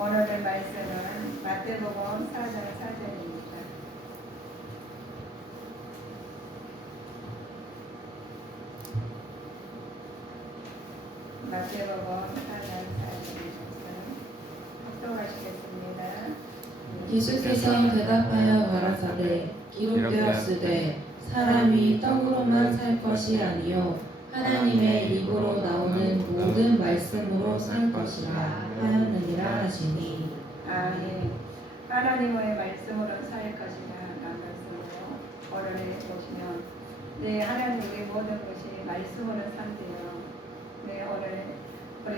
오늘의 말씀은 마태복음 4장 4절입니다. 마태복음 4장 4절입니다. 합독하시겠습니다. 예수께서 대답하여 가라사대 기록되었으되 사람이 떡으로만 살 것이 아니요 하나님의 입으로 나오는 모든 말씀으로 살 것이라 하였느니라 하시니. 아멘. 하나님의 말씀으로 살 것이라 라는 말씀으로 오늘에 보시면 하나님의 모든 것이 말씀으로 산대요. 오늘 우리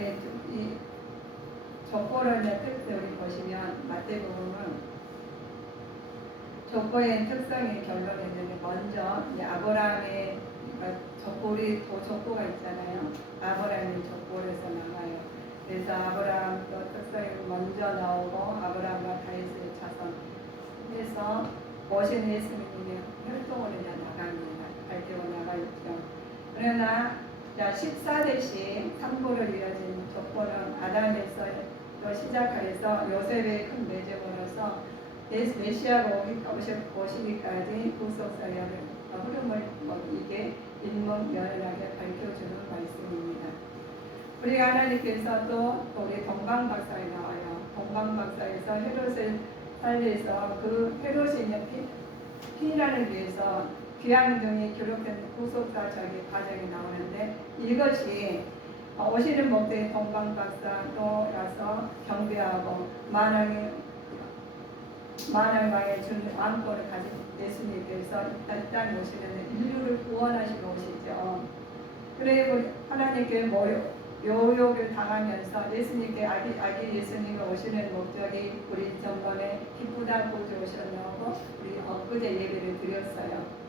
이 족보를 우리 보시면 마태복음은 족보의 특성이 결론에 있는데 먼저 아브라함의 족보리 족보가 있잖아요. 아브라함의 족보에서 나와요. 그래서 아브라함 특성이 먼저 나오고 아브라함과 다윗의 자손에서 오신 예수님의 활동으로 나갑니다. 발표가 나가 있죠. 그러나 14대씩 상보를 이어진 족보는 아담에서 시작해서 요셉의 큰 매듭으로서 메시아가 오시기까지 구속사역의 흐름을 이게 일목요연하게 밝혀주는 말씀입니다. 우리 하나님께서 또 우리 동방박사에 나와요. 동방박사에서 헤롯을 살려서 그 헤롯이 피난을 위해서 귀양 등이 기록된 구속사 저기 과정이 나오는데 이것이 오시는 목적의 동방박사 또라서 경배하고 만왕의 주님 왕권을 가진 예수님께서 이 땅에 오시는 인류를 구원하시러 오시죠. 그리고 하나님께 요욕을 당하면서 예수님께 아기 예수님이 오시는 목적이 우리 전번에 기쁘다 구주 오셨냐고 우리 엊그제 예배를 드렸어요.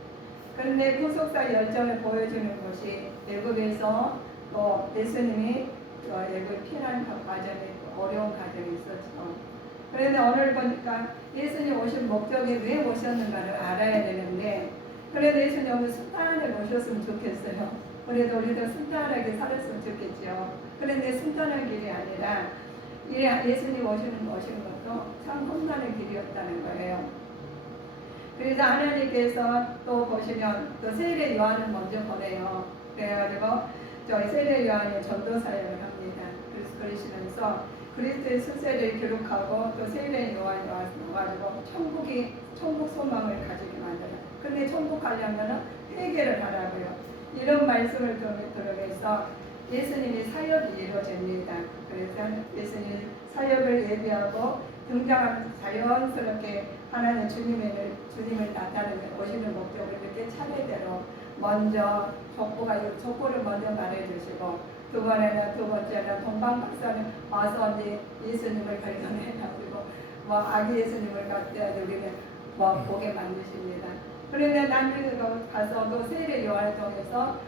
그런데 구속사 열정을 보여주는 것이 애굽에서 또 예수님이 애굽 피난 과정에 어려운 과정이 있었죠. 그런데 오늘 보니까 예수님 오신 목적이 왜 오셨는가를 알아야 되는데 그래도 예수님 오늘 순탄하게 오셨으면 좋겠어요. 그래도 우리도 순탄하게 살았으면 좋겠죠. 그런데 순탄한 길이 아니라 예수님 오시는 것도 참 험난한 길이었다는 거예요. 그래서 하나님께서 또 보시면 또 세례 요한을 먼저 보내요. 그래가지고 저희 세례 요한이 전도 사역을 합니다. 그래서 그러시면서 그리스도의 수세를 기록하고 또 세례 요한이 와가지고 천국 소망을 가지게 만들어요. 근데 천국 가려면 회개를 하라고요. 이런 말씀을 들으면서 예수님이 사역이 이루어집니다. 그래서 예수님 사역을 예비하고 등장하면 자연스럽게 하나님 주님을 나타내는 오시는 목적을 이렇게 차례대로 먼저 족보를 먼저 말해주시고 두 번째는 동방박사는 와서 이제 예수님을 발견해가지고 아기 예수님을 갖다 우리는 보게 만드십니다. 그런데 나중에 가서도 세례 요한을 통해서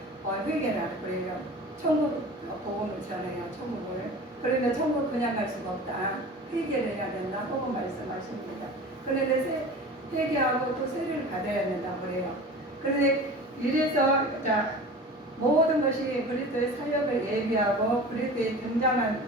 회개를 할 거예요. 천국 복음을 전해요. 천국을. 그런데 천국 그냥 갈 수가 없다. 회개를 해야 된다. 하고 말씀하십니다. 그런데 회개하고 또 세례를 받아야 된다 그래요. 그런데 이래서 모든 것이 그리스도의 사역을 예비하고 그리스도의 등장한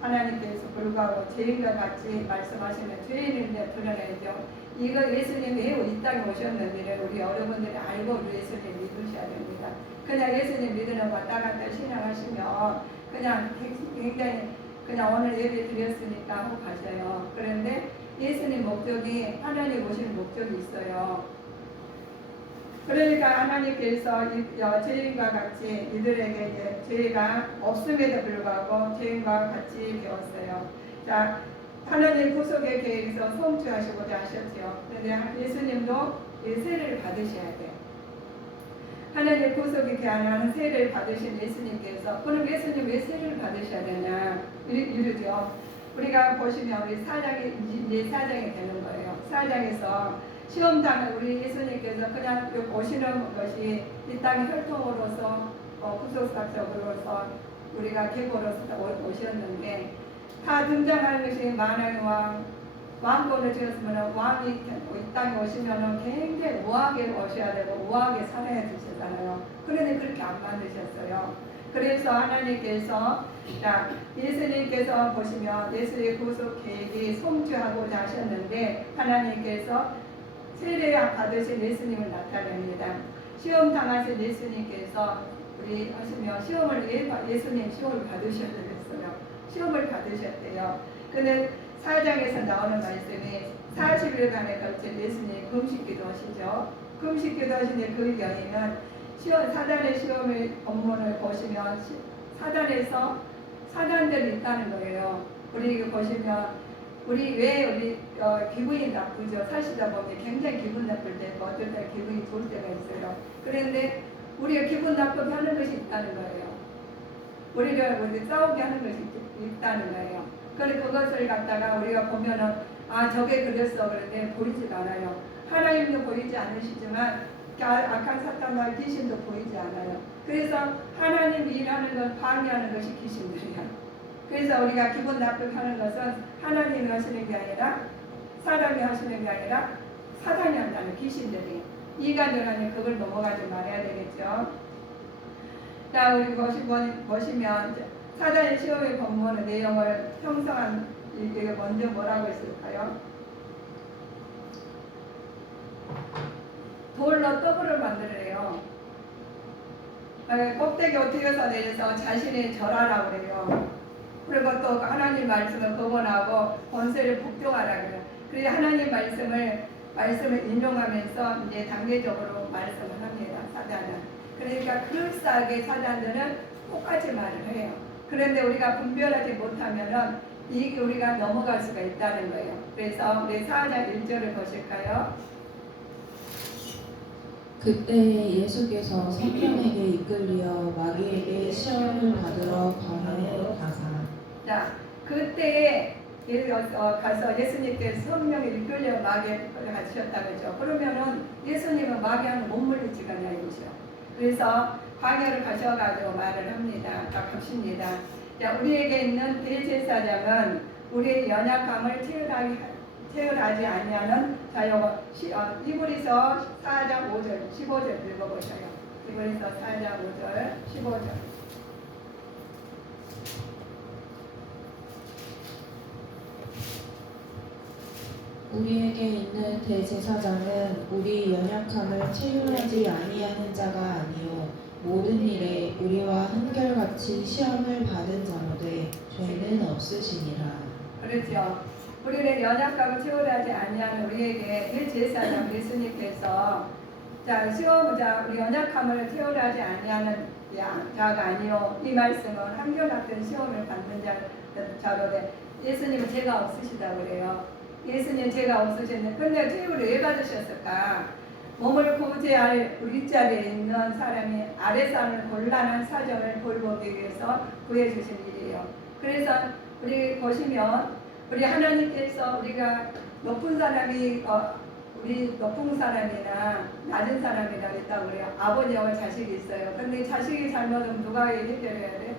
하나님께서 불구하고 죄인과 같이 말씀하시는 죄인을 드러내죠. 이거 예수님이 왜 이 땅에 오셨는지를 우리 여러분들이 알고 우리 예수님 믿으셔야 됩니다. 그냥 예수님 믿으려고 왔다 갔다 신앙하시면 그냥 굉장히 그냥 오늘 예배 드렸으니까 하고 가셔요. 그런데 예수님 목적이 하나님 오시는 목적이 있어요. 그러니까 하나님께서 죄인과 같이 이들에게 이제 죄가 없음에도 불구하고 죄인과 같이 되었어요. 하나님 구속의 계획에서 성취하시고자 하셨죠. 그런데 예수님도 세례를 받으셔야 돼요. 하나님 구속의 계획하는 세례를 받으신 예수님께서 그럼 예수님 왜 세례를 받으셔야 되냐 이러죠. 우리가 보시면 우리 4장이 이제 4장이 되는 거예요. 4장에서 시험당을 우리 예수님께서 그냥 오시는 것이 이 땅의 혈통으로서 구속사적으로서 우리가 계보로서 오셨는데 다 등장하는 것이 만왕의 왕권을 지었으면 왕이 이 땅에 오시면 굉장히 우아하게 오셔야 되고 우아하게 살아야 되시잖아요. 그런데 그렇게 안 만드셨어요. 그래서 하나님께서 자 예수님께서 보시면 예수의 구속 계획이 성취하고자 하셨는데 하나님께서 세례 받으신 예수님을 나타냅니다. 시험 당하신 예수님께서 우리 하시면 예수님 시험을 받으셔야 되겠어요. 시험을 받으셨대요. 근데 4장에서 나오는 말씀이 40일간에 걸쳐 예수님 금식기도 하시죠. 금식기도 하시는데 그 연인은 사단의 시험의 본문을 보시면 사단에서 사단들이 있다는 거예요. 우리 보시면 우리 기분이 나쁘죠. 사시다 보면 굉장히 기분 나쁠 때고 어떨 때 기분이 좋을 때가 있어요. 그런데 우리가 기분 나쁘게 하는 것이 있다는 거예요. 우리가 싸우게 하는 것이 있다는 거예요. 그래서 그것을 갖다가 우리가 보면은 저게 그랬어 그런데 보이지가 않아요. 하나님도 보이지 않으시지만 악한 사탄과 귀신도 보이지 않아요. 그래서 하나님 일하는 건 방해하는 것이 귀신들이야. 그래서 우리가 기분 나쁘게 하는 것은 하나님이 하시는 게 아니라 사람이 하시는 게 아니라 사단이 한다는 귀신들이. 이간들하니 그걸 넘어가지 말아야 되겠죠. 자, 우리 보시면 사단의 시험의 본문의 내용을 형성한 이게 먼저 뭐라고 했을까요? 돌로 떡을 만들어요. 꼭대기 어떻게서 내려서 자신이 절하라고 그래요. 그리고 또 하나님 말씀을 거부하고 권세를 복종하라 그래요. 그래서 하나님 말씀을 인용하면서 이제 단계적으로 말씀을 합니다. 사단은. 그러니까 그럴싸하게 사단들은 똑같이 말을 해요. 그런데 우리가 분별하지 못하면은 이게 우리가 넘어갈 수가 있다는 거예요. 그래서 우리 4장 1절을 보실까요? 그때 예수께서 성령에게 이끌려 마귀에게 시험을 받으러 광야에 가사. 자, 그때 가서 예수님께서 성령에 이끌려 마귀에 가셨다 그죠. 그러면은 예수님은 마귀하고 못 물리지가 않냐 이거죠. 그래서 광야를 가셔가지고 말을 합니다. 갑시다. 자, 우리에게 있는 대제사장은 우리의 연약함을 체열하지 아니하는 자요. 히브리서 4장 5절 15절 읽어보셔요. 히브리서 4장 5절 15절. 우리에게 있는 대제사장은 우리 연약함을 체휼하지 아니하는 자가 아니요 모든 일에 우리와 한결같이 시험을 받은 자로되 죄는 없으시니라. 그렇죠. 우리는 연약함을 체험하지 아니하는 우리에게 대제사장 예수님께서 우리 연약함을 체험하지 아니하는 자가 아니요 이 말씀은 한결같은 시험을 받는 자로되 예수님은 죄가 없으시다 그래요. 예수님 죄가 없으셨는데 근데 죄를 왜 받으셨을까? 몸을 구제할 우리 자리에 있는 사람이 아래 사는 곤란한 사정을 돌보기 위해서 구해주신 일이에요. 그래서 우리 보시면 우리 하나님께서 우리가 높은 사람이 우리 높은 사람이나 낮은 사람이나 있다고 그래요. 아버지와 자식이 있어요. 근데 자식이 잘못하면 누가 해결해야 돼?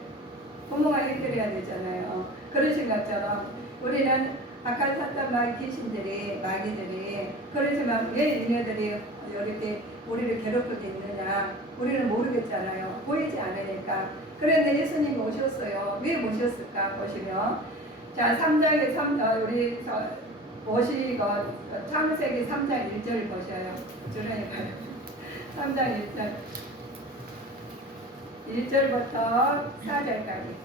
부모가 해결해야 되잖아요. 그러신 것처럼 우리는 악한 사탄 마귀들이 그렇지만 왜 얘네들이 이렇게 우리를 괴롭히게 있느냐 우리는 모르겠잖아요. 보이지 않으니까. 그런데 예수님이 오셨어요. 왜 오셨을까 보시면 자 3장에 우리 보시고 창세기 3장 1절 보셔요. 줄에 가요. 3장 1절부터 4절까지.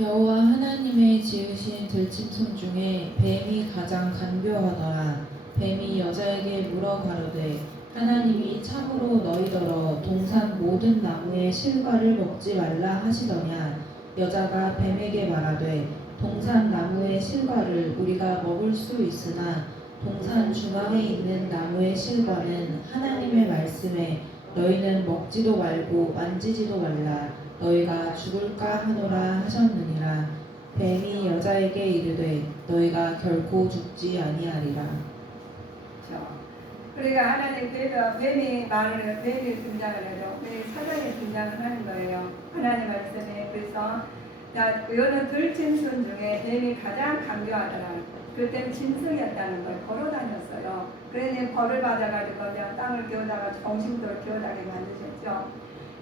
여호와 하나님의 지으신 들짐승 중에 뱀이 가장 간교하더라. 뱀이 여자에게 물어 가로되 하나님이 참으로 너희더러 동산 모든 나무의 실과를 먹지 말라 하시더냐. 여자가 뱀에게 말하되 동산 나무의 실과를 우리가 먹을 수 있으나 동산 중앙에 있는 나무의 실과는 하나님의 말씀에 너희는 먹지도 말고 만지지도 말라 너희가 죽을까 하노라 하셨느니라. 뱀이 여자에게 이르되 너희가 결코 죽지 아니하리라. 그러니까 하나님께서 뱀이 등장을 해요. 사단이 등장을 하는 거예요. 하나님 말씀에. 그래서 이거는 들짐승 중에 뱀이 가장 강교하더라. 그때는 짐승이었다는 걸 걸어다녔어요. 그러니 벌을 받아가지고 그냥 땅을 기어다가 정신도를 기어다게 만드셨죠.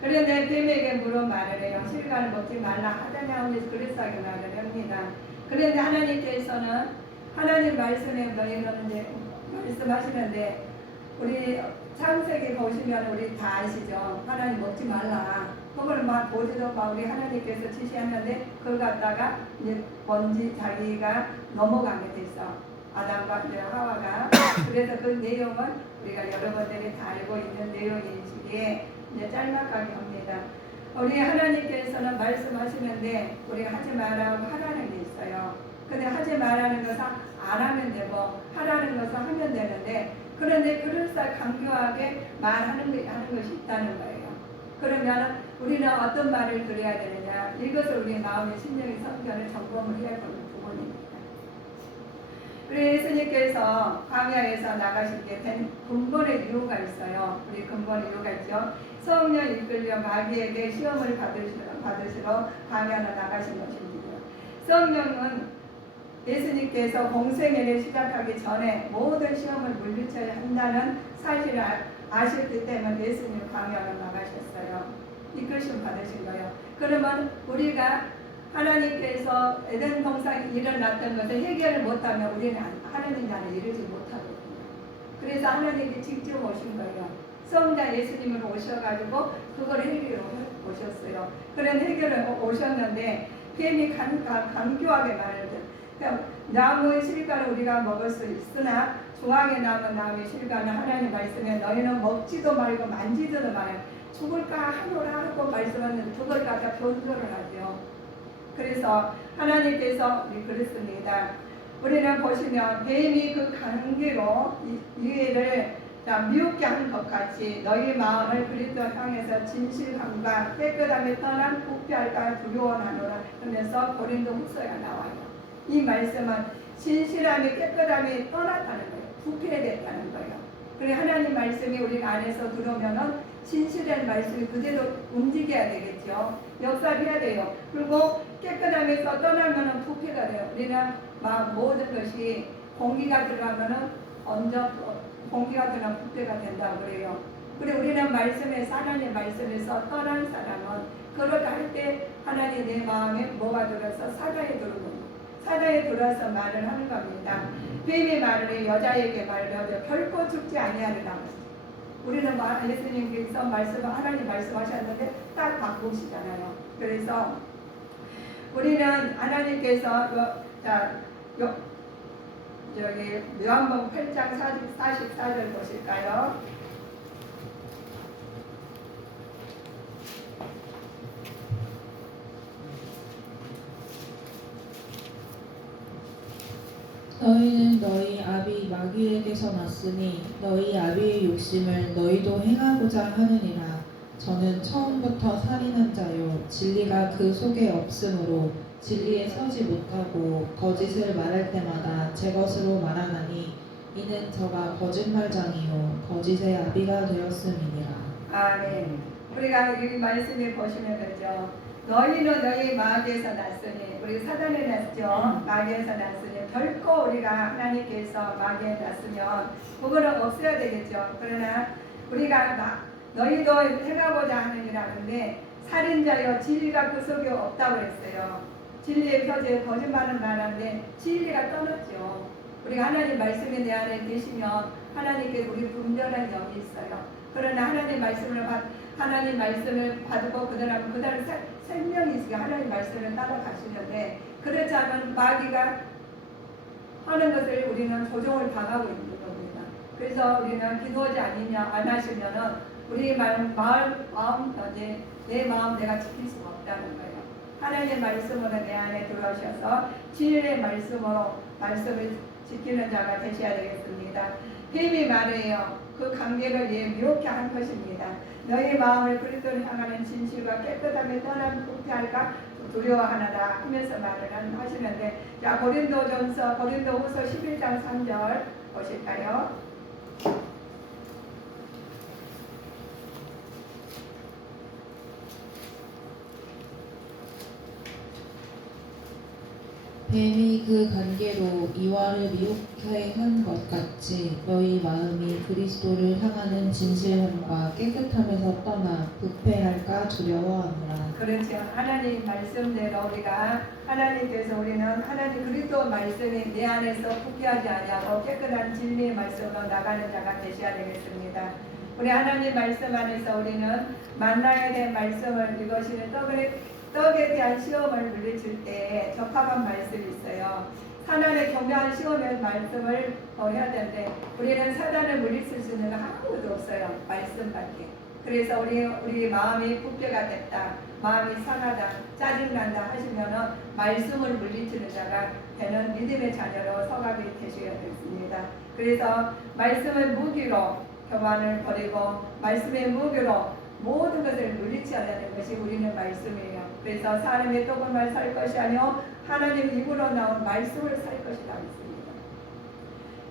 그런데 뱀에게 물어 말을 해요. 실과를 먹지 말라 하자냐 하면서 그랬하게 말을 합니다. 그런데 하나님께서는 하나님 말씀에 너희는 이제 말씀하시는데 우리 창세기 보시면 우리 다 아시죠? 하나님 먹지 말라. 그걸 막 보지도 막 우리 하나님께서 지시하는데 그걸 갖다가 이제 먼지 자기가 넘어가게 됐어. 아담과 이제 하와가. 그래서 그 내용은 우리가 여러분들이 다 알고 있는 내용이시기에 이제 짤막하게 합니다. 우리 하나님께서는 말씀하시는데 우리가 하지 말라고 하라는 게 있어요. 근데 하지 말라는 것은 안 하면 되고 하라는 것은 하면 되는데 그런데 그럴싸 강교하게 말하는 것이 있다는 거예요. 그러면 우리는 어떤 말을 들어야 되느냐? 이것을 우리 마음의 심령의 성전을 점검을 해야 하는 부분입니다. 우리 예수님께서 광야에서 나가시게 된 근본의 이유가 있어요. 우리 근본의 이유가 있죠. 성령 이끌려 마귀에게 시험을 받으시러 광야로 나가신 것입니다. 성령은 예수님께서 공생애를 시작하기 전에 모든 시험을 물리쳐야 한다는 사실을 아셨기 때문에 예수님 광야로 나가셨어요. 이끌심 받으신 거예요. 그러면 우리가 하나님께서 에덴 동산에 일어났던 것을 해결을 못하면 우리는 하나님 나라에 이르지 못하거든요. 그래서 하나님이 직접 오신 거예요. 성자 예수님을 오셔가지고 그걸 해결을 오셨어요. 그런 해결을 오셨는데 뱀이 강교하게 말을 나무의 실과를 우리가 먹을 수 있으나 중앙에 남은 나무의 실과는 하나님 말씀에 너희는 먹지도 말고 만지지도 말고 죽을까 하노라 하고 말씀하는데 그걸 갖다 변조를 하죠. 그래서 하나님께서 그렇습니다. 우리는 보시면 뱀이 그 관계로 이해를 미혹게 한 것 같이 너희 마음을 그리스도 향해서 진실함과 깨끗함에 떠난 부패할까 두려워하노라 하면서 고린도 후서가 나와요. 이 말씀은 진실함이 깨끗함이 떠났다는 거예요. 부패됐다는 거예요. 그래 하나님 말씀이 우리 안에서 들어오면은 진실한 말씀이 그대로 움직여야 되겠죠. 역사해야 돼요. 그리고 깨끗함에서 떠나면은 부패가 돼요. 우리는 모든 것이 공기가 들어가면은 공기가 들어가면 부패가 된다고 그래요. 그래 우리는 말씀에서 하나님 말씀에서 떠난 사람은 그렇게 할 때 하나님 내 마음에 뭐가 들어서 사자에 들어오는 사자에 들어와서 말을 하는 겁니다. 뱀이 말을 해 여자에게 말을 하죠. 결코 죽지 아니하리라. 우리는 예수님께서 하나님 말씀하셨는데 딱 바꾸시잖아요. 그래서 우리는 하나님께서 여기 요한복음 8장 44절 보실까요? 너희는 너희 아비 마귀에게서 났으니 너희 아비의 욕심을 너희도 행하고자 하느니라. 저는 처음부터 살인한 자요 진리가 그 속에 없으므로 진리에 서지 못하고 거짓을 말할 때마다 제 것으로 말하나니 이는 저가 거짓말장이요 거짓의 아비가 되었음이니라. 아멘. 우리가 이 말씀을 보시면 그렇죠. 너희는 너희 마귀에서 났으니 우리 사단에 났죠. 마귀에서 났으니 결코 우리가 하나님께서 마귀에 났으면 그거는 없어야 되겠죠. 그러나 우리가 너희도 행하고자 하느니라 하는데 살인자여 진리가 그 속에 없다고 했어요. 진리에 서지 거짓말은 말하는데 진리가 떠났죠. 우리가 하나님 말씀이 내 안에 계시면 하나님께 우리 분별한 영이 있어요. 그러나 하나님 말씀을 받고 그다음 생명이 있으니까 하나님 말씀을 따라가시는데 그렇지 않으면 마귀가 하는 것을 우리는 조종을 당하고 있는 겁니다. 그래서 우리는 기도하지 안 하시면은 우리 마음 내 마음 내가 지킬 수가 없다는 거예요. 하나님의 말씀으로 내 안에 들어오셔서 진리의 말씀으로 말씀을 지키는 자가 되셔야 되겠습니다. 뱀이 말해요. 그 관계를 미혹게 한 것입니다. 너희 마음을 그리스도를 향하는 진실과 깨끗함에 떠난 부패할까 두려워하나라 하면서 말을 하시는데 고린도후서 11장 3절 보실까요? 뱀이 그 관계로 이와를 미혹해 한 것 같이 너희 마음이 그리스도를 향하는 진실함과 깨끗함에서 떠나 부패할까 두려워하노라. 그렇죠. 하나님 말씀대로 우리가 하나님께서 우리는 하나님 그리스도 말씀이 내 안에서 부패하지 아니하고 깨끗한 진리의 말씀으로 나가는 자가 되셔야 되겠습니다. 우리 하나님 말씀 안에서 우리는 만나야 될 말씀을 이것이는 떡에 대한 시험을 물리칠 때 적합한 말씀이 있어요. 하나님의 경배한 시험의 말씀을 해야 되는데 우리는 사단을 물리칠 수 있는 거 아무것도 없어요. 말씀밖에. 그래서 우리 마음이 부패가 됐다, 마음이 상하다, 짜증난다 하시면은 말씀을 물리치는 자가 되는 믿음의 자녀로 서가게 되셔야 되겠습니다. 그래서 말씀의 무기로 교만을 버리고 말씀의 무기로 모든 것을 물리쳐야 되는 것이 우리는 말씀이에요. 그래서 사람의 떡을만 살 것이 아니요 하나님 입으로 나온 말씀을 살 것이다 했습니다.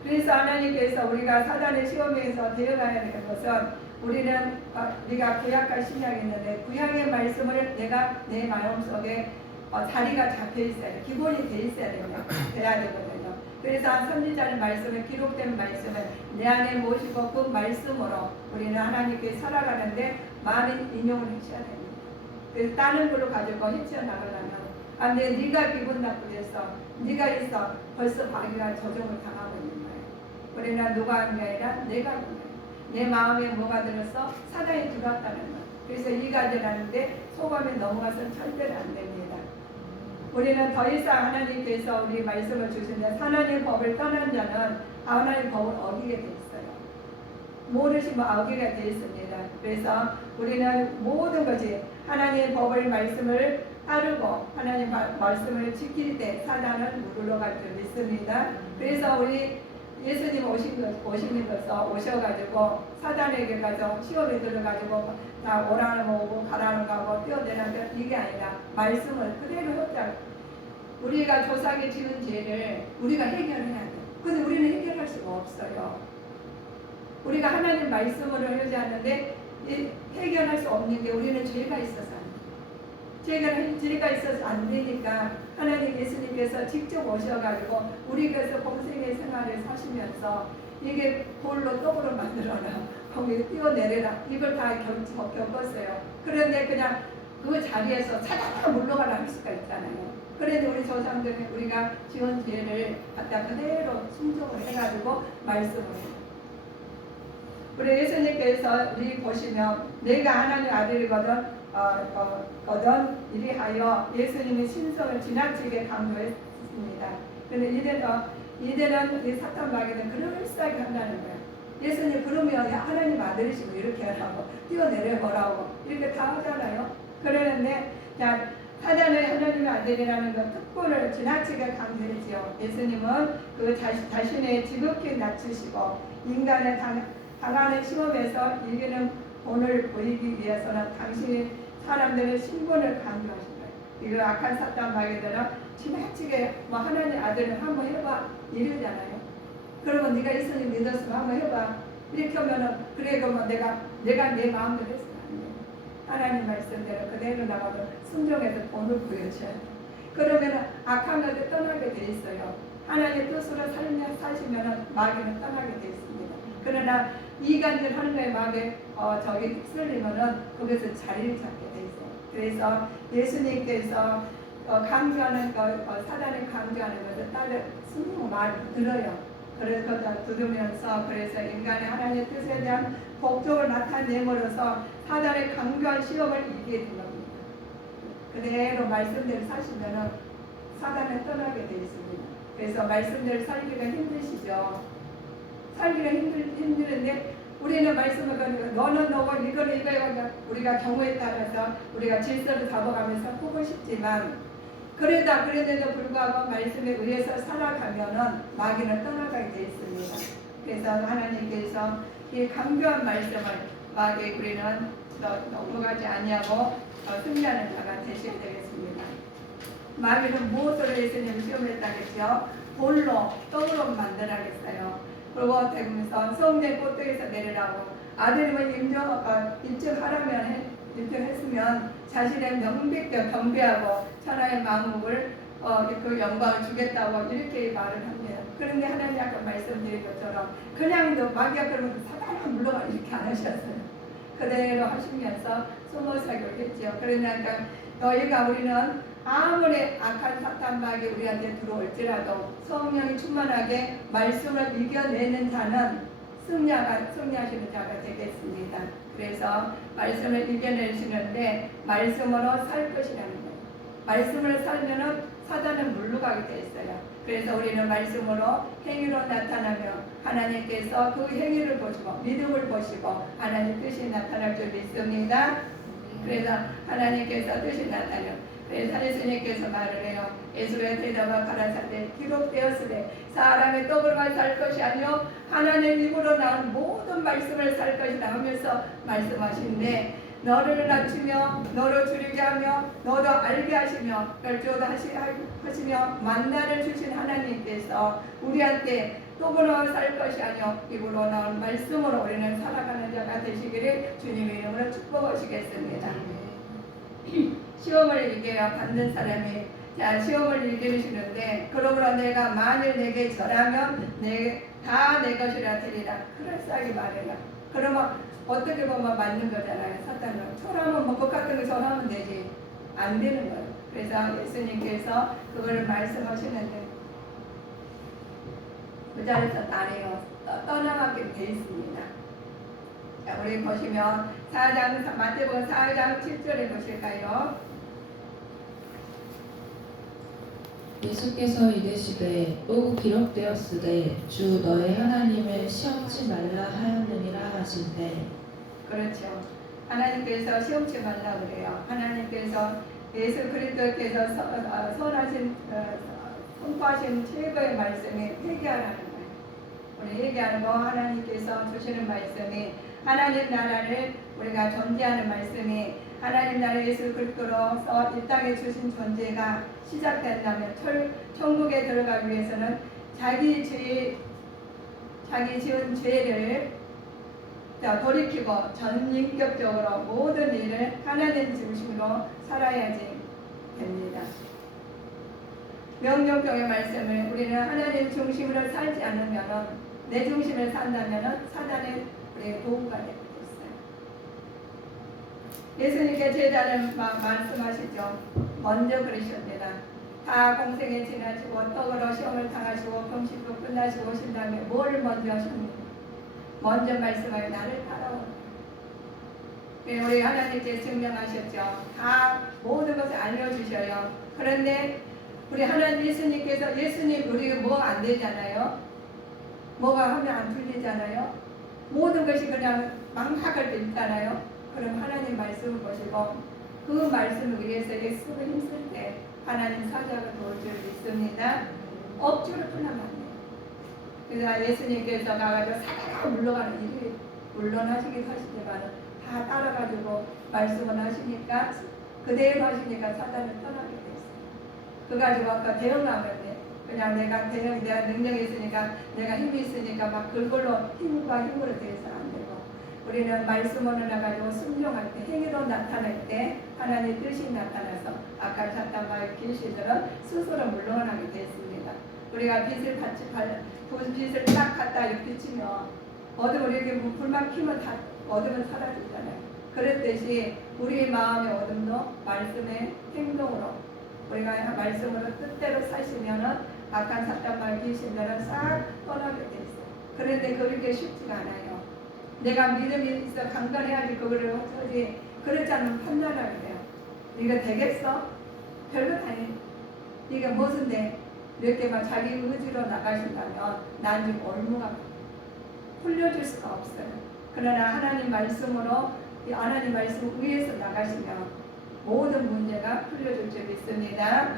그래서 하나님께서 우리가 사단의 시험에서 되어가야 되는 것은 우리가 구약과 신약이 있는데 구약의 말씀을 내가 내 마음속에 자리가 잡혀 있어야 돼. 기본이 돼 있어야 돼야 되거든요. 그래서 선지자의 말씀에 기록된 말씀을 내 안에 모시고 그 말씀으로 우리는 하나님께 살아가는데 많은 인용을 해줘야 됩니다. 그래서 다른 걸로 가지고 헤쳐나가려면 근데 네가 기분 나쁘겠어, 네가 있어 벌써 자기가 조종을 당하고 있는 거예요. 우리는 누가 하는 게 아니라 내가 하는 거예요. 내 마음에 뭐가 들어서 사단이 들어왔다는 것. 그래서 이가 되라는데 속음에 넘어가서는 절대로 안 됩니다. 우리는 더 이상 하나님께서 우리 말씀을 주시는데 하나님의 법을 떠난 자는 하나님의 법을 어기게 돼 있어요. 모르시면 어기게 돼 있습니다. 그래서 우리는 모든 것이 하나님의 법을 말씀을 따르고 하나님의 말씀을 지킬 때 사단을 물러갈 줄 믿습니다. 그래서 우리 예수님 오셔가지고 사단에게 가서 시험에 들어가지고 다 오라는 거 오고 가라는 거 하고 뛰어내는 이게 아니라 말씀을 그대로 협작. 우리가 조상이 지은 죄를 우리가 해결해야 돼. 근데 우리는 해결할 수가 없어요. 우리가 하나님 말씀으로 하지 않는데 해결할 수 없는 게 우리는 죄가 있어서 죄가 있어서 안 되니까 하나님 예수님께서 직접 오셔가지고 우리께서 공생의 생활을 사시면서 이게 돌로 떡으로 만들어라, 거기 뛰어내려라, 이걸 다 겪었어요. 그런데 그냥 그 자리에서 차다가 물러가라 할 수가 있잖아요. 그래도 우리 조상들이 우리가 지은 죄를 갖다 그대로 순종을 해가지고 말씀을 해요. 우리 예수님께서 우리 보시면 내가 하나님 아들이거든 이리하여 예수님이 신성을 지나치게 강조했습니다. 그런데 이제는 이 사탄 마귀는 그럴싸하게 한다는 거예요. 예수님 그러면 하나님 아들이시고 이렇게 하라고 뛰어내려보라고 이렇게 다 하잖아요. 그러는데 사단은 하나님의 아들이라는 그 특권을 지나치게 강조했지요. 예수님은 그 자신의 지극히 낮추시고 인간의 당하는 시험에서 이기는 본을 보이기 위해서는 당신이 사람들의 신분을 강조하신 거예요. 이거 악한 사탄 마귀들은 지나치게 하나님 아들을 한번 해봐 이러잖아요. 그러면 네가 예수님 믿었으면 한번 해봐 이렇게 하면은 그래 그러면 내가 내 마음대로 했으면 안 돼요. 하나님 말씀대로 그대로 나가도 순종해서 본을 보여줘야 돼요. 그러면은 악한 것을 떠나게 돼 있어요. 하나님의 뜻으로 사시면은 마귀는 떠나게 돼 있습니다. 그러나 이간질 하는 거에 마음에 저기 휩쓸리면은 거기서 자리를 잡게 돼 있어요. 그래서 예수님께서 강조하는 사단이 강조하는 것을 따로 순종 말 들어요. 그래서 들으면서 그래서 인간의 하나님의 뜻에 대한 복종을 나타내므로써 사단의 강조한 시험을 이기게 된 겁니다. 그대로 말씀대로 사시면은 사단을 떠나게 돼 있습니다. 그래서 말씀대로 살기가 힘드시죠. 살기가 힘드는데 우리는 말씀을 가지고 너는 너고 이거는 이거야 우리가 경우에 따라서 우리가 질서를 잡아가면서 하고 싶지만 그런데도 불구하고 말씀에 의해서 살아가면은 마귀는 떠나가게 되어 있습니다. 그래서 하나님께서 이 강조한 말씀을 마귀 우리는 넘어가지 아니하고 승리하는 자가 되셔야 되겠습니다. 마귀는 무엇으로 예수님 시험했다겠죠? 돌로 떡으로 만들어야겠어요. 그리고 되면서 성내 꼭대기에서 내리라고 아들님을 인정하라면 인정했으면 자신의 명백하고 경배하고 천하의 만국을 그 영광을 주겠다고 이렇게 말을 합니다. 그런데 하나님 아까 말씀드린 것처럼 그냥 너 마귀야 그러면 사단아 물러가 이렇게 안 하셨어요. 그대로 하시면서 숨어 사격했죠. 그러니까 너희가 우리는 아무리 악한 사탄 마귀 우리한테 들어올지라도 성령이 충만하게 말씀을 이겨내는 자는 승리하시는 자가 되겠습니다. 그래서 말씀을 이겨내시는데 말씀으로 살 것이라는 거예요. 말씀을 살면은 사단은 물러가게 돼 있어요. 그래서 우리는 말씀으로 행위로 나타나며 하나님께서 그 행위를 보시고 믿음을 보시고 하나님 뜻이 나타날 줄 믿습니다. 그래서 하나님께서 뜻이 나타나요. 그래서 예수님께서 말을 해요. 예수의 대답하 가라사대 기록되었으되 사람의 떡으로만 살 것이 아니요 하나님의 입으로 나온 모든 말씀을 살 것이다 하면서 말씀하시는데 너를 낮추며 너를 줄이게 하며 너도 알게 하시며 멸조도 하시며 만나를 주신 하나님께서 우리한테 떡으로 살 것이 아니요 입으로 나온 말씀으로 우리는 살아가는 자가 되시기를 주님의 이름으로 축복하시겠습니다. 시험을 이겨야 받는 사람이 시험을 이기시는데 그러므로 내가 만일 내게 절하면 다 내 것이라 되리라 그럴싸하게 말해라. 그러면 어떻게 보면 맞는 거잖아요. 사탄은 절하면 뭐 것 같은 거 절하면 되지 안 되는 거예요. 그래서 예수님께서 그걸 말씀하시는데 그 자리에서 나래요 떠나가게 돼 있습니다. 자, 우리 보시면 마태복음 4장 7절에 보실까요? 예수께서 이르시되 또 기록되었으되 주 너의 하나님을 시험치 말라 하였느니라 하신대. 그렇죠. 하나님께서 시험치 말라 그래요. 하나님께서 예수 그리스도께서 선하신 선포하신 최고의 말씀이 회개하라는 거예요. 우리 회개하는 거 하나님께서 주시는 말씀이 하나님 나라를 우리가 존재하는 말씀이 하나님 나라 예수 그리스도로서 이 땅에 주신 존재가 시작된다면 천국에 들어가기 위해서는 자기 지은 죄를 돌이키고 전인격적으로 모든 일을 하나님 중심으로 살아야지 됩니다. 명령적인 말씀을 우리는 하나님 중심으로 살지 않으면 내 중심을 산다면 사단의 우리의 도구가 되고 있어요. 예수님께 제자는 말씀하시죠. 먼저 그러십니다. 다 공생에 지나시고 떡으로 시험을 당하시고 금식도 끝나시고 오신 다음에 뭘 먼저 하십니까? 먼저 말씀하여 나를 따라오라. 우리 하나님께 증명하셨죠. 다 모든 것을 알려주셔요. 그런데 우리 하나님 예수님 우리가 뭐 안 되잖아요. 뭐가 하면 안 풀리잖아요. 모든 것이 그냥 망각할 때 있잖아요. 그럼 하나님 말씀을 보시고 그 말씀을 위해서 예수를 힘쓸 때 하나님 사자가 도울 줄 믿습니다. 억지로 떠나면 안 돼요. 그래서 예수님께서 가가지고 사자가 물러가는 일이 물러나시긴 하시지만 다 따라가지고 말씀을 하시니까 그대로 하시니까 사단을 떠나게 됐어요. 그 가지고 아까 대응하면 돼. 그냥 내가 능력이 있으니까 내가 힘이 있으니까 막 그걸로 힘과 힘으로 대해서는 안 되고 우리는 말씀으로 나가지고 순종할 때 행위로 나타날 때 하나님의 뜻이 나타나서 아까 사탄과의 귀신들은 스스로 물러나게 됐습니다. 우리가 빛을 딱 갖다 비치면 어둠을 이렇게 불만 피면 다 어둠은 사라지잖아요. 그랬듯이 우리 마음의 어둠도 말씀의 행동으로 우리가 말씀으로 뜻대로 사시면은 악한 사탄과 귀신들은 싹 떠나게 돼 있어요. 그런데 그렇게 쉽지가 않아요. 내가 믿음이 있어 강건해야지 그거를 하지 그렇지 않으면 판단을 해요. 이거 되겠어? 별것 아니에요. 이게 무슨데 이렇게만 자기 의지로 나가신다면 난 좀 얼마가 풀려줄 수가 없어요. 그러나 하나님 말씀으로 하나님 말씀 위에서 나가시면 모든 문제가 풀려줄 줄 믿습니다.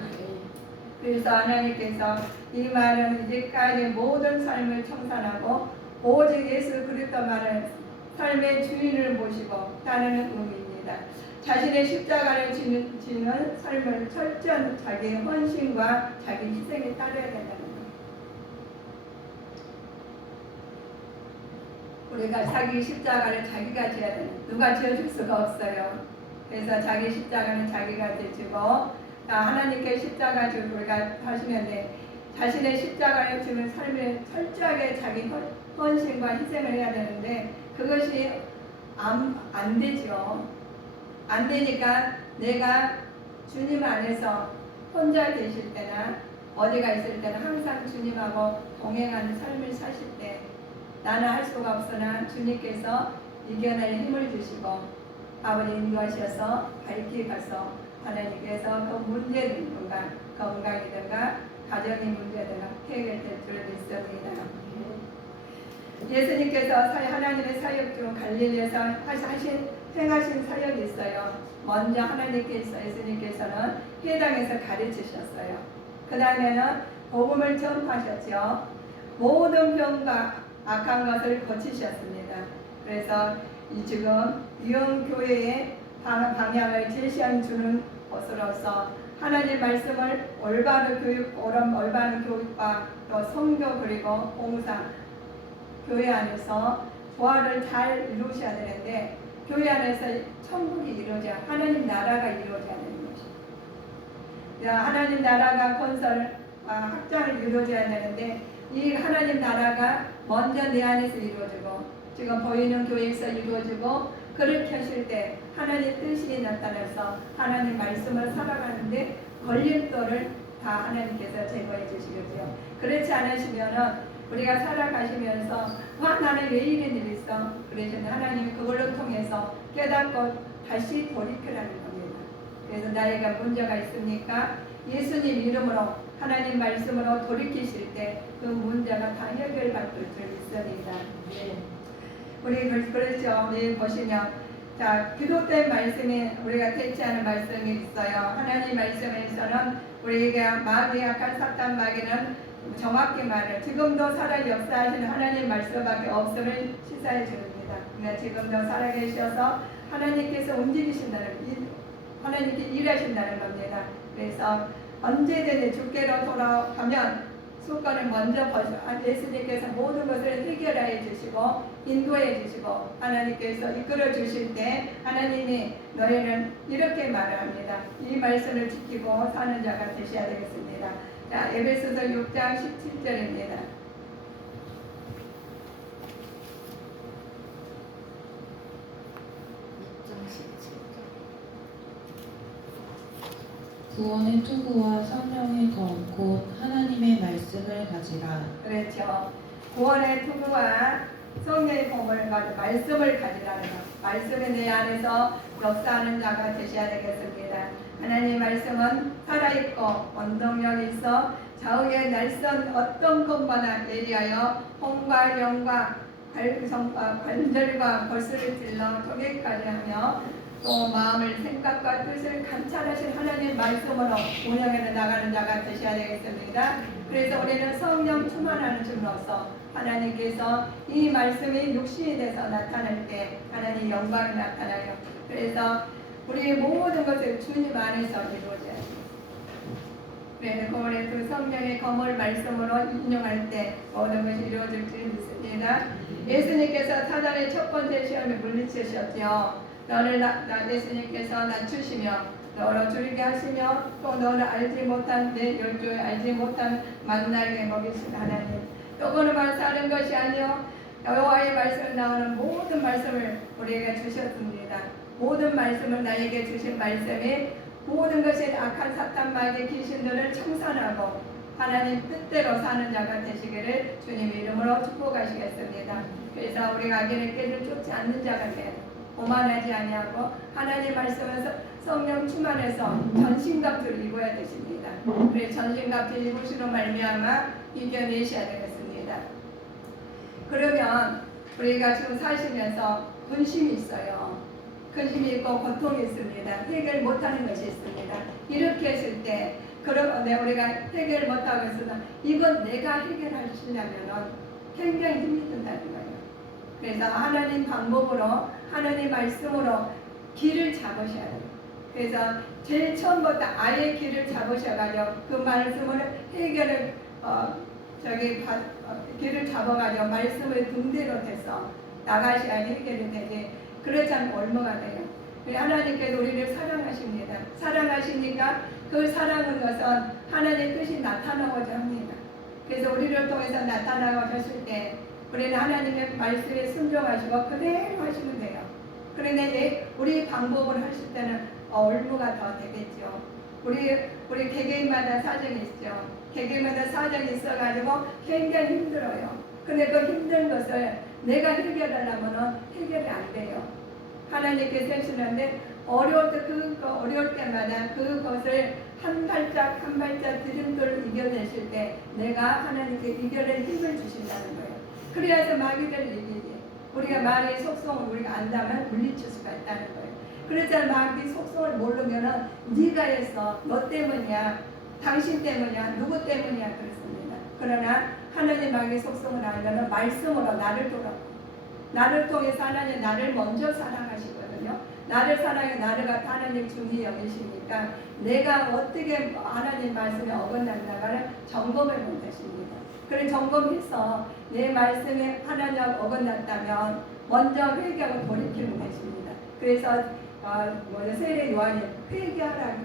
그래서 하나님께서 이 말은 이제까지 모든 삶을 청산하고 오직 예수 그리스도만을 삶의 주인을 모시고 따르는 의미입니다. 자신의 십자가를 지는 삶을 철저한 자기의 헌신과 자기 희생에 따라야 된다는 거예요. 우리가 자기 십자가를 자기가 지어야 되는 누가 지어줄 수가 없어요. 그래서 자기 십자가는 자기가 지고 하나님께 십자가 지고 우리가 하시는데 자신의 십자가를 지는 삶을 철저하게 자기 헌신과 희생을 해야 되는데 그것이 안 되죠. 안 되니까 내가 주님 안에서 혼자 계실 때나 어디가 있을 때는 항상 주님하고 동행하는 삶을 사실 때 나는 할 수가 없으나 주님께서 이겨낼 힘을 주시고 아버지 인도하셔서 밝히 가서 하나님께서 그 문제든가 건강이든가 가정의 문제든가 해결될 줄 믿습니다. 예수님께서 하나님의 사역 중 갈릴리에서 행하신 사역이 있어요. 먼저 하나님께서 예수님께서는 회당에서 가르치셨어요. 그 다음에는 복음을 전파하셨죠. 모든 병과 악한 것을 고치셨습니다. 그래서 지금 유흥교회의 방향을 제시해주는 것으로서 하나님 말씀을 올바른 교육과 또 선교 그리고 봉사 교회 안에서 조화를 잘 이루셔야 되는데 교회 안에서 천국이 이루어져야 하나님 나라가 이루어져야 되는 것입니다. 하나님 나라가 건설과 확장을 이루어져야 되는데 이 하나님 나라가 먼저 내 안에서 이루어지고 지금 보이는 교회에서 이루어지고 그렇게 하실 때 하나님 뜻이 나타나서 하나님 말씀을 살아가는데 걸림돌을 다 하나님께서 제거해 주시겠죠. 그렇지 않으시면은 우리가 살아가시면서 나는 왜 이런 일이 있어? 그러시면 하나님이 그걸로 통해서 깨닫고 다시 돌이키라는 겁니다. 그래서 나에게 문제가 있습니까? 예수님 이름으로 하나님 말씀으로 돌이키실 때 그 문제가 다 해결받을 줄 믿습니다. 우리 그렇죠. 우리 보시면 기도된 말씀이 우리가 대체하는 말씀이 있어요. 하나님 말씀에서는 우리에게 마귀 약한 사탄 마귀는 정확히 말해 지금도 살아 역사하시는 하나님 말씀밖에 없음을 시사해 줍니다. 그러니까 지금도 살아계셔서 하나님께서 움직이신다는 하나님께 일하신다는 겁니다. 그래서 언제든지 주께로 돌아가면 수건을 먼저 예수님께서 모든 것을 해결해 주시고 인도해 주시고 하나님께서 이끌어 주실 때 하나님이 너희는 이렇게 말을 합니다. 이 말씀을 지키고 사는 자가 되셔야 되겠습니다. 자, 에베소서 6장 17절입니다. 구원의 투구와 성령의 검 곧 하나님의 말씀을 가지라. 그렇죠. 구원의 투구와 성령의 검을 가지고 말씀을 가지라는 것. 말씀이 내 안에서 역사하는 자가 되셔야 되겠습니다. 하나님 말씀은 살아있고 원동력이 있어 좌우의 날선 어떤 것보다 예리하여 혼과 영과 관절과 골수를 찔러 쪼개까지 하며 또 마음을 생각과 뜻을 감찰하신 하나님 말씀으로 운영해 나가는 자가 되셔야 되겠습니다. 그래서 우리는 성령 충만하는 줄로서 하나님께서 이 말씀이 육신이 돼서 나타날 때 하나님 영광이 나타나요. 그래서 우리의 모든 것을 주님 안에서 이루어져야 돼요. 그래서 우리 그 성령의 검을 말씀으로 인용할 때 모든 것이 이루어질 줄 믿습니다. 예수님께서 사단의 첫 번째 시험에 물리치셨죠. 너를 예수님께서 낮추시며 너로 줄이게 하시며 또 너를 알지 못한 내 열조에 알지 못한 만나게 먹이신 하나님. 또 그것만 사는 것이 아니요 여호와의 말씀에 나오는 모든 말씀을 우리에게 주셨습니다. 모든 말씀을 나에게 주신 말씀이 모든 것이 악한 사탄 마귀 귀신들을 청산하고 하나님 뜻대로 사는 자가 되시기를 주님 이름으로 축복하시겠습니다. 그래서 우리가 악인의 길을 쫓지 않는 자가 되어 오만하지 아니하고 하나님 말씀에서 성령 충만해서 전신갑주를 입어야 되십니다. 그래서 전신갑주 입으시로 말미암아 이겨내셔야 되겠습니다. 그러면 우리가 지금 사시면서 근심이 있어요. 근심이 있고 고통이 있습니다. 해결 못하는 것이 있습니다. 이렇게 했을 때 우리가 해결 못하고 있으나 이건 내가 해결하시려면 굉장히 힘이 든다는 거예요. 그래서 하나님 방법으로 하나님 말씀으로 길을 잡으셔야 돼요. 그래서 제일 처음부터 아예 길을 잡으셔가지고 그 말씀을 해결을 길을 잡아가지고 말씀을 등대로 돼서 나가셔야 해결이 되지. 그렇지 않으면 얼마가 돼요. 하나님께서 우리를 사랑하십니다. 사랑하시니까 그 사랑은 것은 하나님의 뜻이 나타나고자 합니다. 그래서 우리를 통해서 나타나고자 하실 때 우리는 하나님의 말씀에 순종하시고 그대로 하시면 돼요. 그런데 우리 방법을 하실 때는 올무가 더 되겠죠. 우리 개개인마다 사정이 있죠. 개개인마다 사정이 있어가지고 굉장히 힘들어요. 근데 그 힘든 것을 내가 해결하려면 해결이 안 돼요. 하나님께서 해주는데 어려울 때마다 그것을 한 발짝 한 발짝 디딤돌을 이겨내실 때 내가 하나님께 이겨낼 힘을 주신다는 거예요. 그래야서 마귀를 이기지. 우리가 마귀의 속성을 우리가 안다면 물리칠 수가 있다는 거예요. 그래서 마귀 속성을 모르면은 네가 했어, 너 때문이야, 당신 때문이야, 누구 때문이야 그렇습니다. 그러나 하나님 마귀의 속성을 알면은 말씀으로 나를 돌아보고 나를 통해서 하나님 나를 먼저 사랑하시거든요. 나를 사랑해 나를 갖다 하나님 중의 영이시니까 내가 어떻게 하나님 말씀에 어긋난다가를 점검해 보면 되십니다. 그래 점검해서 내 말씀에 하나님 어긋났다면 먼저 회개하고 돌이키면 되십니다. 그래서 세례 요한이 회개하라.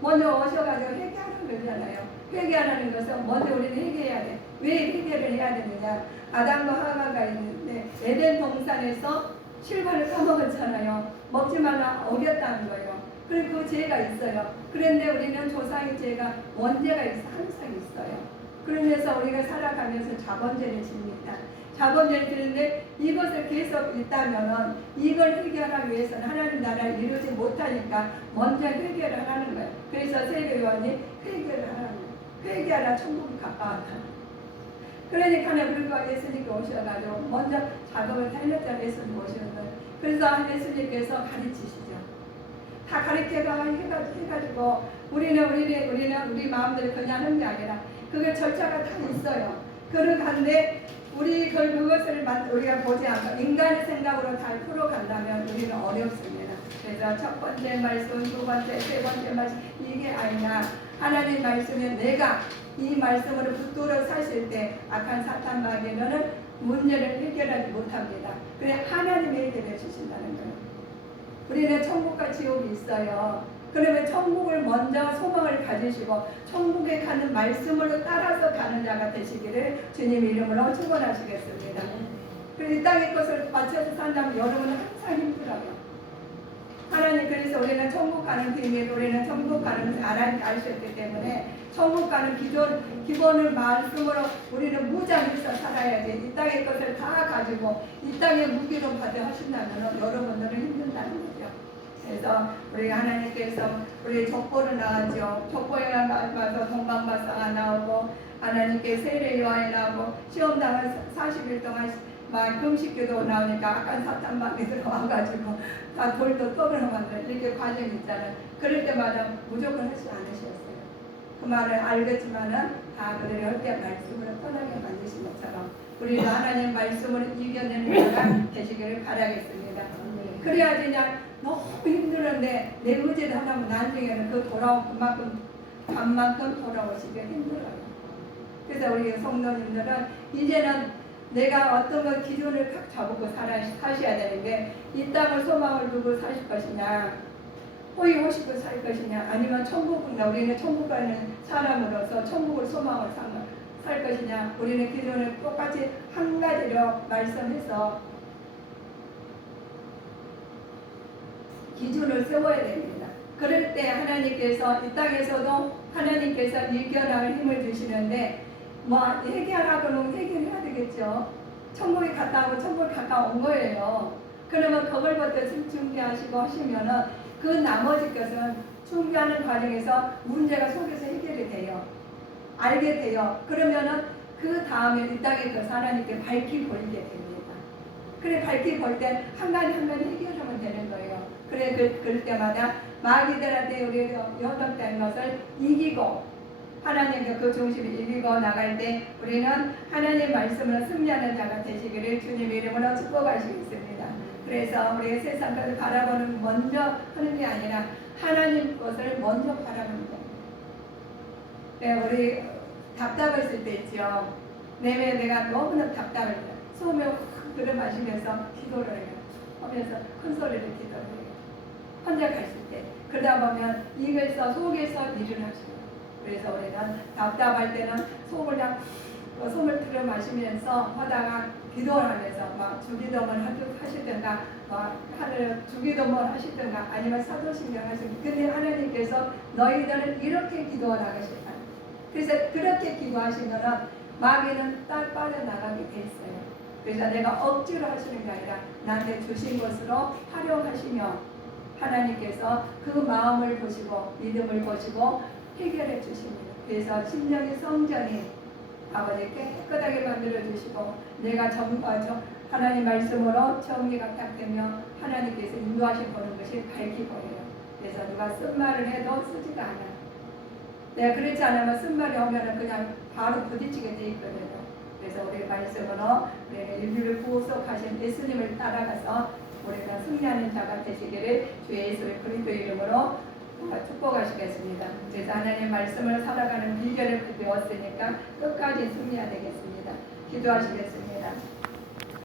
먼저 오셔가지고 회개하라고 그러잖아요. 회개하라는 것은 먼저 우리는 회개해야 돼. 왜 회개를 해야 되느냐? 아담과 하와가 있는데 에덴 동산에서 실과를 까먹었잖아요. 먹지 말라 어겼다는 거예요. 그리고 그 죄가 있어요. 그런데 우리는 조상의 죄가 원죄가 항상 있어요. 그러면서 우리가 살아가면서 자본죄를 집니다. 자본죄를 지는데 이것을 계속 있다면은 이걸 해결하기 위해서는 하나님 나라를 이루지 못하니까 먼저 회개를 하라는 거예요. 그래서 세례 요한이 회개를 하라는 거예요. 회개하라 천국이 가까웠다. 그러니까 우리가 예수님께 오셔가지고 먼저 작업을 살렸잖아요. 예수님 오시는 거예요. 그래서 예수님께서 가르치시죠. 다 해가지고 우리 마음대로 그냥 하는 게 아니라 그게 절차가 다 있어요. 그러간데 그것을 우리가 보지 않고 인간의 생각으로 잘 풀어간다면 우리는 어렵습니다. 그래서 첫 번째 말씀, 두 번째, 세 번째 말씀 이게 아니라 하나님 말씀에 내가 이 말씀으로 붙들어 사실 때 악한 사탄 마귀는 문제를 해결하지 못합니다. 그래 하나님이 해결해 주신다는 거예요. 우리는 천국과 지옥이 있어요. 그러면 천국을 먼저 소망을 가지시고 천국에 가는 말씀으로 따라서 가는 자가 되시기를 주님 이름으로 축원하시겠습니다. 이 땅의 것을 맞춰서 산다면 여러분은 항상 힘들어요. 하나님 그래서 우리는 천국 가는 비밀, 우리는 천국 가는 것을 아셨기 때문에 천국 가는 기본을 말씀으로 우리는 무장해서 살아야지. 이 땅의 것을 다 가지고 이 땅의 무기로 받아 하신다면 여러분들은 힘든다는 거죠. 그래서 우리 하나님께서 우리 족보를 나왔죠. 족보에 가서 동방박사가 나오고 하나님께 세례 요한이 나오고 시험당을 40일 동안 막 금식기도 나오니까 악한 사탄방에 들어와가지고 다 돌도 떠들어 만들 이렇게 과정이 있잖아요. 그럴 때마다 무조건 하지 않으셨어요. 그 말을 알겠지만은 다 그들이 헛된 말씀으로 떠나게 만드신 것처럼 우리도 하나님 말씀을 이겨내는 자가 되시기를 바라겠습니다. 그래야지 그냥 너무 힘들었는데 내 의지를 하다면 나중에는 그 돌아온 반만큼 돌아오시기 힘들어요. 그래서 우리 성도님들은 이제는 내가 어떤 것 기준을 딱 잡고 사셔야 되는 게 이 땅을 소망을 두고 사실 것이냐 호의호식을 살 것이냐 아니면 우리는 천국 가는 사람으로서 천국을 소망을 살 것이냐 우리는 기준을 똑같이 한 가지로 말씀해서 기준을 세워야 됩니다. 그럴 때 하나님께서 이 땅에서도 하나님께서 이겨나갈 힘을 주시는데 회개하라고는 회개를 해야 되겠죠. 천국에 갔다 오고 천국에 가까운 거예요. 그러면 그걸부터 준비하시고 하시면은 그 나머지 것은 준비하는 과정에서 문제가 속에서 해결이 돼요. 알게 돼요. 그러면은 그 다음에 이 땅에 그 하나님께 밝히 보이게 됩니다. 그래 밝히 볼 때 한 가지 해결하면 되는 거예요. 그래 그럴 때마다 마귀들한테 우리 여덟된 것을 이기고 하나님과 그 중심을 이기고 나갈 때 우리는 하나님 말씀으로 승리하는 자가 되시기를 주님 이름으로 축복하시겠습니다. 그래서 우리가 세상 것을 바라보는 먼저 하는 게 아니라 하나님 것을 먼저 바라보는 겁니다. 네, 우리 답답했을 때 있죠. 내가 너무나 답답해요. 소음에 확 들어 마시면서 기도를 해요. 하면서 큰 소리로 기도를 해요. 혼자 갔을 때 그러다 보면 입에서 속에서 일을 하시고 그래서 우리는 답답할 때는 속을 그냥 숨을 들여 마시면서 하다가 기도를 하면서 막 주기도문 하시든가 막 하늘 주기도문 하시든가 아니면 사도신경 하시든가 근데 하나님께서 너희들은 이렇게 기도하라고 하셨다. 그래서 그렇게 기도하시면은 마귀는 딱 빠져나가게 돼 있어요. 그래서 내가 억지로 하시는 게 아니라 나한테 주신 것으로 활용하시며 하나님께서 그 마음을 보시고 믿음을 보시고 해결해 주십니다. 그래서 심령의 성전이 아버지 깨끗하게 만들어 주시고 내가 하나님 말씀으로 정리가 딱 되면 하나님께서 인도하신 보는 것이 밝히 보여요. 그래서 누가 쓴 말을 해도 쓰지가 않아요. 내가 그렇지 않으면 쓴 말이 오면은 그냥 바로 부딪히게 돼 있거든요. 그래서 우리 말씀으로 우리가 인류를 구속하신 예수님을 따라가서 우리가 승리하는 자가 되시기를 주 예수의 그리스도 이름으로 축복하시겠습니다. 그래서 하나님 말씀을 살아가는 비결을 배웠으니까 끝까지 승리해야 되겠습니다. 기도하시겠습니다.